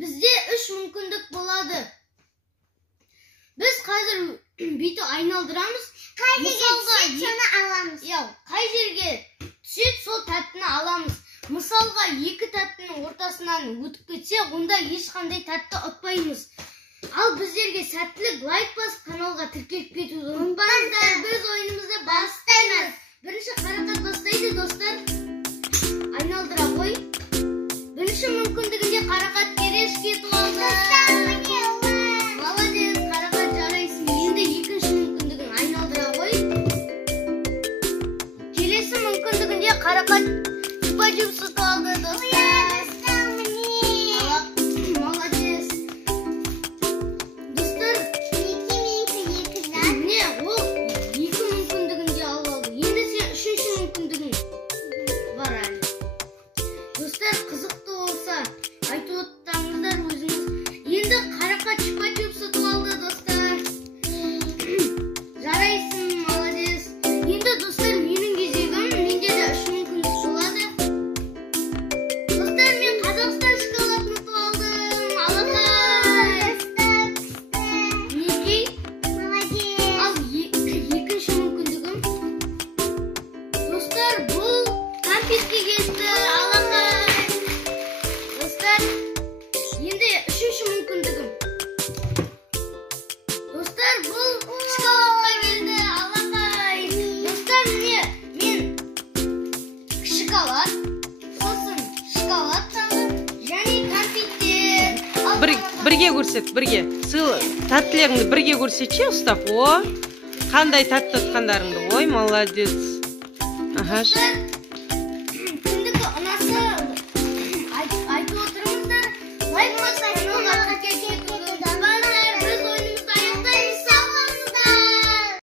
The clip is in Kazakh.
Bizde 3 мүмкіндік болады. Біз қазір бүйтіп айналдырамыз. Қай жерге түсет, соны аламыз. Қай жерге түсет, сол тәттіні аламыз. Мысалға, 2 тәттінің ортасынан өтіп кетсе, онда ешқандай тәтті ұтпаймыз. Ал біздерге сәттілік, лайк басып, каналға тіркеліп кетуді ұмытпаңыздар. Біз ойынымызды бастаймыз. Бірінші қарақат бастайды, достар. Айналдыра қой. Бірінші мүмкіндігінде қарақат кереш кетіп алды. Молодец, қарақат жарайсың. Енді екінші мүмкіндігін айналдыра қой. Келесі мүмкіндігінде қарақат чупа-чупс ұтып алды, достар. Молодец. Достар, не, ол 2 мүмкіндігінде алып алды. Енді сен 3-ші мүмкіндігің бар әлі. Достар, қызықты болса, айтып отырсаңыздар өзіңіз. Енді қарақат чупа-чупс ұтып алды, достар. Жарайсың, молодец. Енді достар, менің кезегім. Менде де 3 мүмкіндік болады. Достар, мен Қазақстан шоколадын ұтып алдым. Алақай. Мінекей. Ал екінші мүмкіндігім. Достар, бұл кәмпитке кетті. Алақай. Достар, енді 3-ші мүмкіндігім. Достар, бұл шоколадқа келді. Алақай. Достар, міне мен шоколад, сосын шоколад тағы және кәмпиттер. Бірге көрсет, бірге. Тәттілеріңді бірге көрсетші, ұстап. О, қандай тәтті ұтқандарыңды. Ой, молодец. Ага. Достар,